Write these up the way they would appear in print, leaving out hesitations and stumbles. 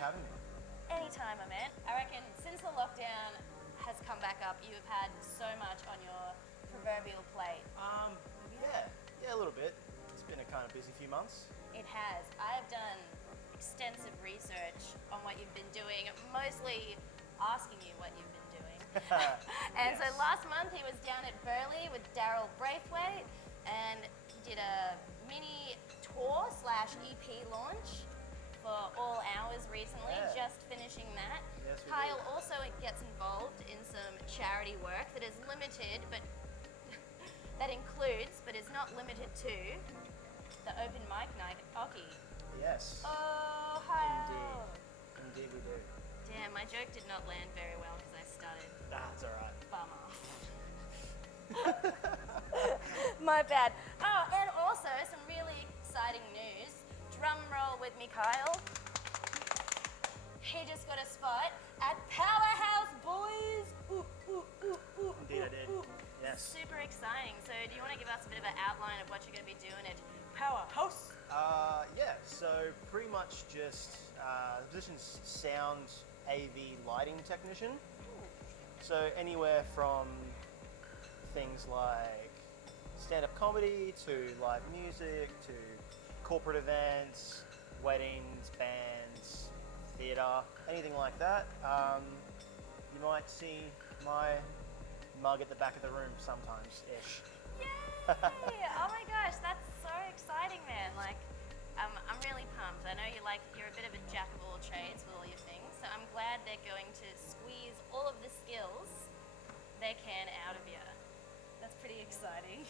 for having me. Anytime, my man. I reckon since the lockdown has come back up, you have had so much on your proverbial plate. Yeah, a little bit. It's been a kind of busy few months. It has. I've done extensive research on what you've been doing, mostly asking you what you've been doing. And Yes. so last month he was down at Burleigh with Daryl Braithwaite, and he did a mini tour / EP launch for All Hours recently, Yeah. just finishing that. Yes, we Khyle did. also gets involved in some charity work that is limited, but that includes, but is not limited to, the open mic night at Oki. Yes. Oh, Khyle! Indeed we do. Damn, my joke did not land very well because I started That's alright. bummer. My bad. Oh, and also some really exciting news. Drum roll with me, Khyle. He just got a spot at Powerhouse Boys. Ooh, ooh, ooh, ooh, Indeed I ooh, did. ooh. Yes. Super exciting. So do you want to give us a bit of an outline of what you're going to be doing at Powerhouse? So pretty much just the position's sound AV lighting technician. So anywhere from things like stand-up comedy to live music to corporate events, weddings, bands, theatre, anything like that. You might see my mug at the back of the room sometimes-ish. Yay! Oh my gosh, that's so exciting, man. Like, I'm really pumped. I know you're a bit of a jack of all trades with all your things, so I'm glad they're going to squeeze all of the skills they can out of you. That's pretty exciting.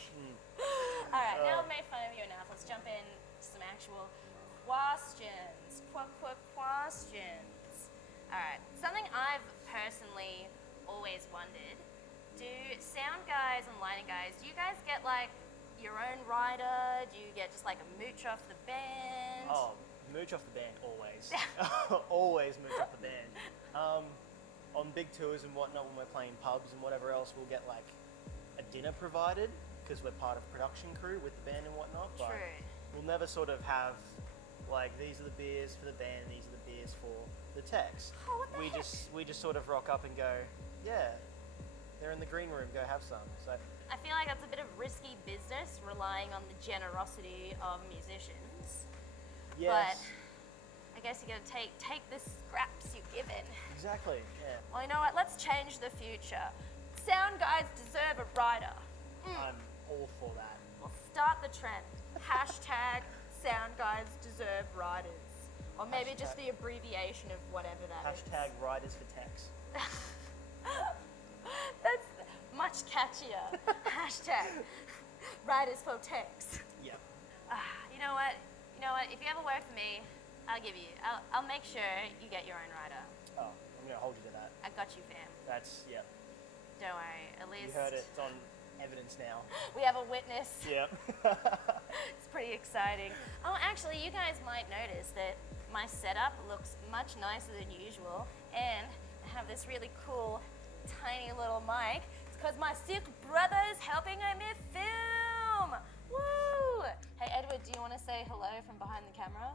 All right, now I've made fun of you enough. Let's jump in to some actual questions. Questions. All right, something I've personally always wondered. Do sound guys and lighting guys, do you guys get like your own rider? Do you get just like a mooch off the band? Oh, mooch off the band, always. Always mooch off the band. On big tours and whatnot, when we're playing pubs and whatever else, we'll get like a dinner provided because we're part of production crew with the band and whatnot. But True. we'll never sort of have like, these are the beers for the band, these are the beers for the techs. Oh, what the heck? We just sort of rock up and go, yeah, they're in the green room, go have some. So I feel like that's a bit of risky business, relying on the generosity of musicians. yes, But I guess you gotta take the scraps you're given. exactly. Yeah, Well, you know what? Let's change the future. Sound guys deserve a rider. I'm all for that. We'll start the trend. Hashtag sound guys deserve riders. Or maybe just Hashtag- the abbreviation of whatever that is. Hashtag riders for techs. That's much catchier. Hashtag riders for techs. Yep. You know what? If you ever work for me, I'll give you. I'll make sure you get your own rider. Oh, I'm gonna hold you to that. I got you, fam. That's, yep. Don't worry. At least You heard it. It's on evidence now. we have a witness. Yep. It's pretty exciting. Oh, actually, you guys might notice that my setup looks much nicer than usual, and I have this really cool, tiny little mic. It's because my sick brother is helping me film. Woo! Hey, Edward, do you want to say hello from behind the camera?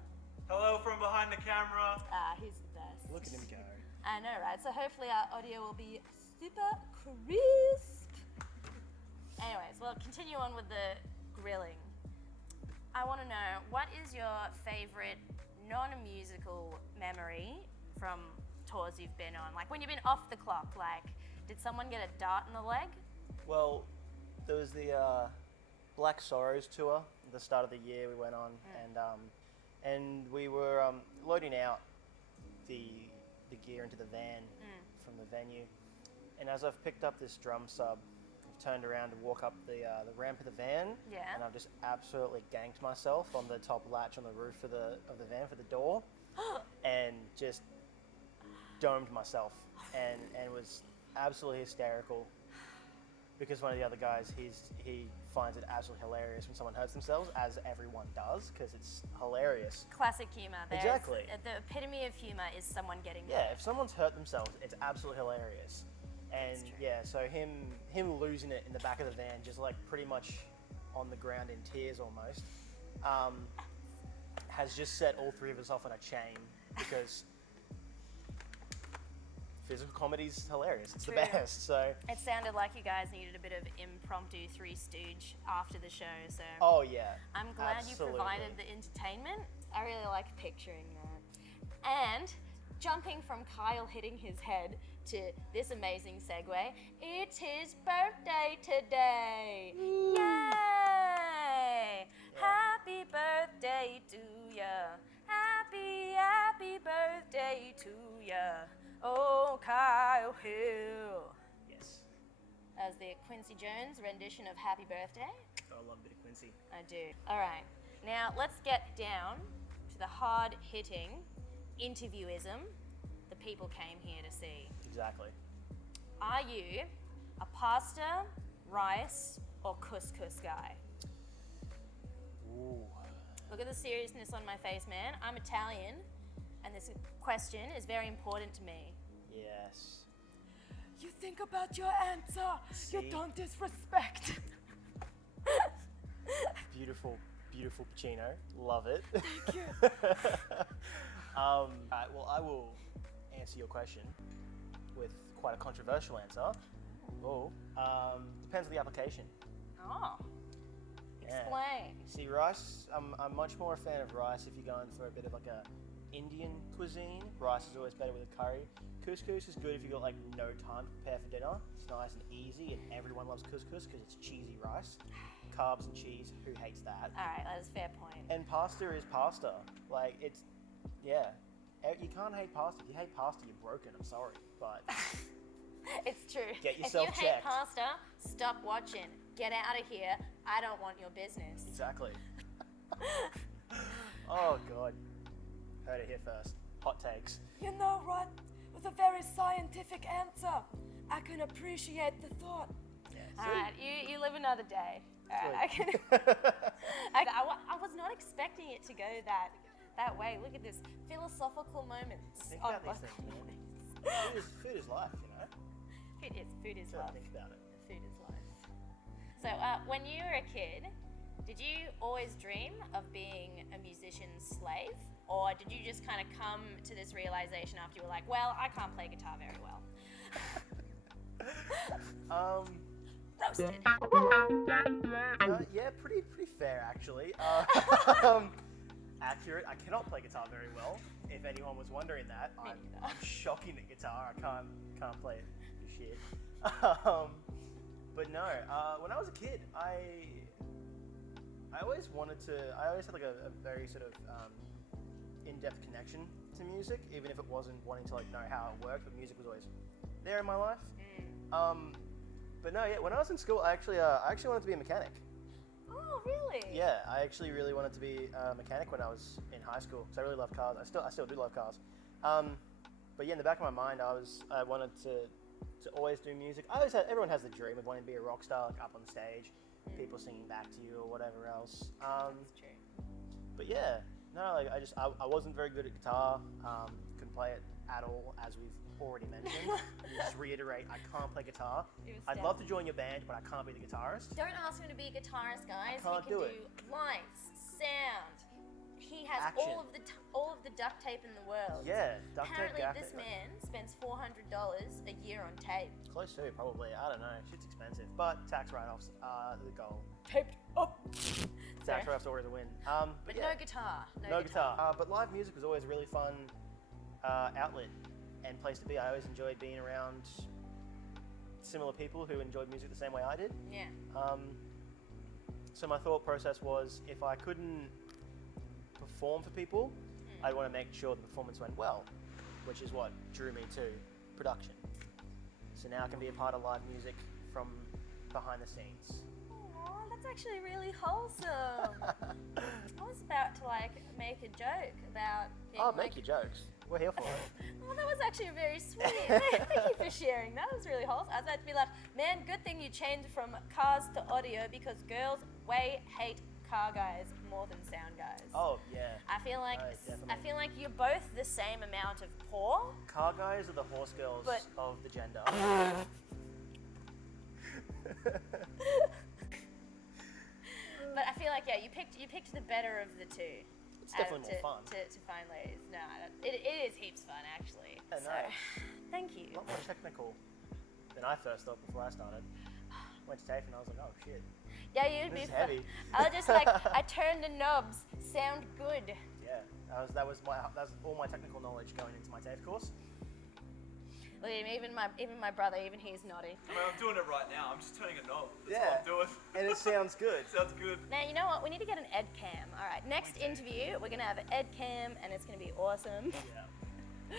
Hello from behind the camera. He's the best. Look at him go. I know, right? So hopefully our audio will be super crisp. Anyways, well, continue on with the grilling. I want to know, what is your favorite non-musical memory from tours you've been on? Like when you've been off the clock, like did someone get a dart in the leg? Well, there was the Black Sorrows tour at the start of the year we went on, and we were loading out the gear into the van from the venue, and as I've picked up this drum sub, I've turned around to walk up the ramp of the van, Yeah. and I've just absolutely ganked myself on the top latch on the roof of the van for the door, and just domed myself, and was absolutely hysterical. Because one of the other guys, he finds it absolutely hilarious when someone hurts themselves, as everyone does, because it's hilarious. Classic humor. Exactly. The epitome of humor is someone getting Yeah, hurt. if someone's hurt themselves, it's absolutely hilarious. And true. yeah, so him losing it in the back of the van, just like pretty much on the ground in tears almost, has just set all three of us off on a chain, because physical comedy's hilarious. It's True. the best. So. It sounded like you guys needed a bit of impromptu Three Stooge after the show, so Oh yeah. I'm glad absolutely. you provided the entertainment. I really like picturing that. And jumping from Kyle hitting his head to this amazing segue, it's his birthday today! Yay! Yeah. Happy birthday to ya! Happy birthday to ya! Oh, Kyle Hill! Yes. As the Quincy Jones rendition of Happy Birthday. I love a bit of Quincy. I do. All right. Now let's get down to the hard-hitting interviewism the people came here to see. Exactly. Are you a pasta, rice, or couscous guy? Ooh. Look at the seriousness on my face, man. I'm Italian, and this question is very important to me. Yes. You think about your answer. See? You don't disrespect. Beautiful, beautiful Pacino. Love it. Thank you. Alright, well, I will answer your question with quite a controversial answer. Oh, depends on the application. Oh. Yeah. Explain. See, rice, I'm much more a fan of rice if you're going for a bit of like a Indian cuisine. Rice is always better with a curry. Couscous is good if you've got like no time to prepare for dinner. It's nice and easy, and everyone loves couscous because it's cheesy rice. Carbs and cheese, who hates that? All right, that is a fair point. And pasta is pasta. Like, it's, yeah. You can't hate pasta. If you hate pasta, you're broken. I'm sorry, but It's true. Get yourself if you hate checked. pasta, stop watching. Get out of here. I don't want your business. exactly. Oh, God. Heard it here first. Hot takes. You know what? It was a very scientific answer. I can appreciate the thought. Yeah. All right, you live another day. All right, Sweet. I was not expecting it to go that way. Look at this philosophical moments. Think on about these local things, news. man. Food is life, you know? Food is Gotta life. think about it. Food is life. So, when you were a kid, did you always dream of being a musician's slave? Or did you just kind of come to this realization after you were like, well, I can't play guitar very well? Roasted. Yeah, pretty fair actually. Accurate. I cannot play guitar very well. If anyone was wondering that, Me I'm neither. shocking at guitar. I can't play it for shit. But no, when I was a kid, I always wanted to. I always had like a very sort of in-depth connection to music, even if it wasn't wanting to like know how it worked. But music was always there in my life. But no, yeah. When I was in school, I actually wanted to be a mechanic. Oh, really? Yeah, I actually really wanted to be a mechanic when I was in high school because I really love cars. I still do love cars. But yeah, in the back of my mind, I wanted to always do music. Everyone has the dream of wanting to be a rock star, like up on stage, people singing back to you or whatever else. That's true. But yeah, no, like I wasn't very good at guitar. Couldn't play it at all, as we've already mentioned. Just reiterate, I can't play guitar. It was I'd down. love to join your band, but I can't be the guitarist. Don't ask him to be a guitarist, guys. I can't he can do do it. lights, sound. He has Action. all of the duct tape in the world. Yeah, duct tape, Apparently, gaff this tape. man spends $400 a year on tape. Close to, probably. I don't know. Shit's expensive. But tax write-offs are the goal. Taped up. Tax Sorry. write-offs are always a win. But yeah, no guitar. no guitar. But live music was always a really fun outlet and place to be. I always enjoyed being around similar people who enjoyed music the same way I did. Yeah. So my thought process was, if I couldn't perform for people, I'd want to make sure the performance went well, which is what drew me to production. So now I can be a part of live music from behind the scenes. Aw, that's actually really wholesome. I was about to make a joke about being I'll make you jokes. We're here for it. Oh, that was actually very sweet. Thank you for sharing. That was really wholesome. I was about to be like, man, good thing you changed from cars to audio because girls way hate car guys more than sound guys. Oh yeah. I feel like definitely. you're both the same amount of poor. Car guys are the horse girls But- of the gender. But I feel like you picked the better of the two. It's definitely more fun. to find ladies. No, it is heaps fun actually. Yeah, So, nice. thank you. lot more technical than I first thought before I started. Went to TAFE and I was like, oh shit, Yeah, you'd this be is heavy. I was just like, I turned the knobs, sound good. Yeah, that was all my technical knowledge going into my TAFE course. Well, even my brother, even he's nodding. I mean, I'm doing it right now. I'm just turning a knob. That's Yeah. what I'm doing. And it sounds good. Sounds good. Now, you know what? We need to get an ed cam. All right, next interview, we're going to have an ed cam, and it's going to be awesome. Yeah.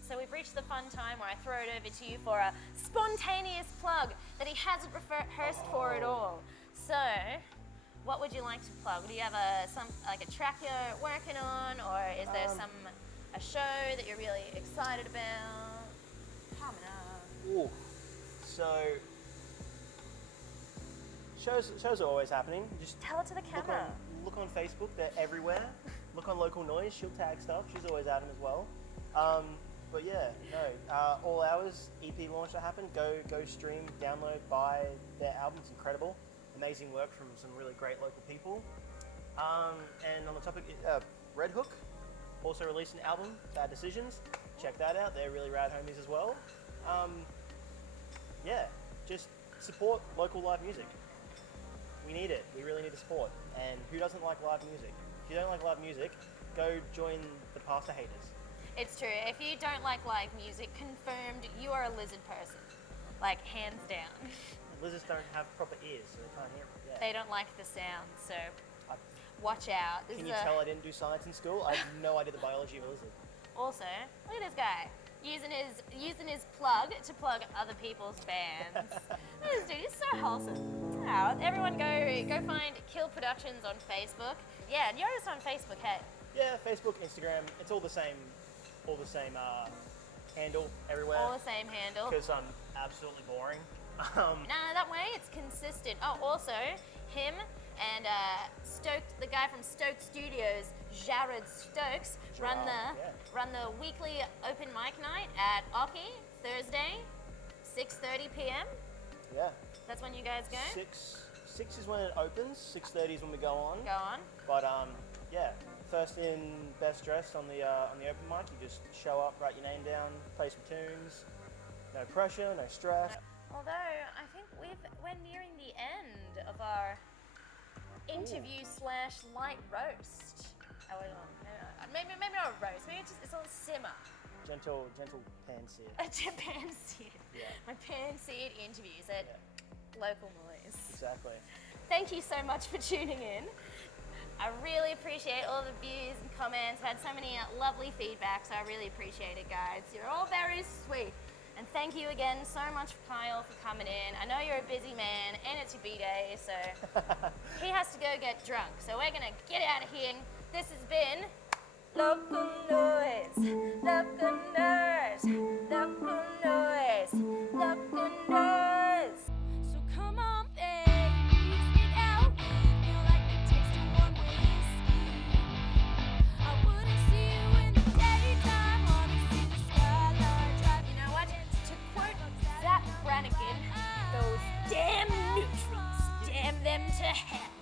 So we've reached the fun time where I throw it over to you for a spontaneous plug that he hasn't rehearsed for at all. So, what would you like to plug? Do you have a track you're working on, or is there a show that you're really excited about? Coming up. Ooh. So shows are always happening. Just Tell it to the camera. look on Facebook. They're everywhere. Look on Local Noise. She'll tag stuff. She's always at them as well. But yeah, no. All Hours EP launch that happened. Go stream, download, buy their album. It's incredible. Amazing work from some really great local people. And on the topic, Red Hook also released an album, Bad Decisions. Check that out. They're really rad homies as well. Yeah, just support local live music. We need it. We really need the support. And who doesn't like live music? If you don't like live music, go join the Pasta Haters. It's true. If you don't like live music, confirmed, you are a lizard person. Like, hands down. Lizards don't have proper ears, so they can't hear it. Yeah. They don't like the sound, so I- watch out. This Can is you tell I didn't do science in school? I have no idea the biology of a lizard. Also, look at this guy. Using his plug to plug other people's bands. This dude is so wholesome. Oh, everyone go find Khill Productions on Facebook. Yeah, and you're just on Facebook, hey? Yeah, Facebook, Instagram, it's all the same handle everywhere. All the same handle. Because I'm absolutely boring. No, that way it's consistent. Oh, also, him and the guy from Stokes Studios, Jared Stokes, run the weekly open mic night at Oki, Thursday, 6:30 p.m. Yeah. That's when you guys go? 6 is when it opens, 6:30 is when we go on. Go on. But yeah, first in, best dressed on the open mic. You just show up, write your name down, play some tunes. No pressure, no stress. Although, I think we're nearing the end of our interview / light roast. Maybe not a roast, maybe it's on simmer. Gentle pan sear. A pan seed. Yeah. My pan seed interviews at Local Noise. Exactly. Thank you so much for tuning in. I really appreciate all the views and comments. I've had so many lovely feedbacks. I really appreciate it, guys. You're all very sweet. And thank you again so much, Khyle, for coming in. I know you're a busy man, and it's your B-Day, so he has to go get drunk. So we're going to get out of here. This has been Local Noise, Local Noise, Local Noise, Local Noise. So come on, baby, speak out. Feel like the taste of warm whiskey. I wouldn't see you in the daytime. Wanna see the skyline drive. You know what? To quote Zach Brannigan, those damn nutrients, damn them to hell.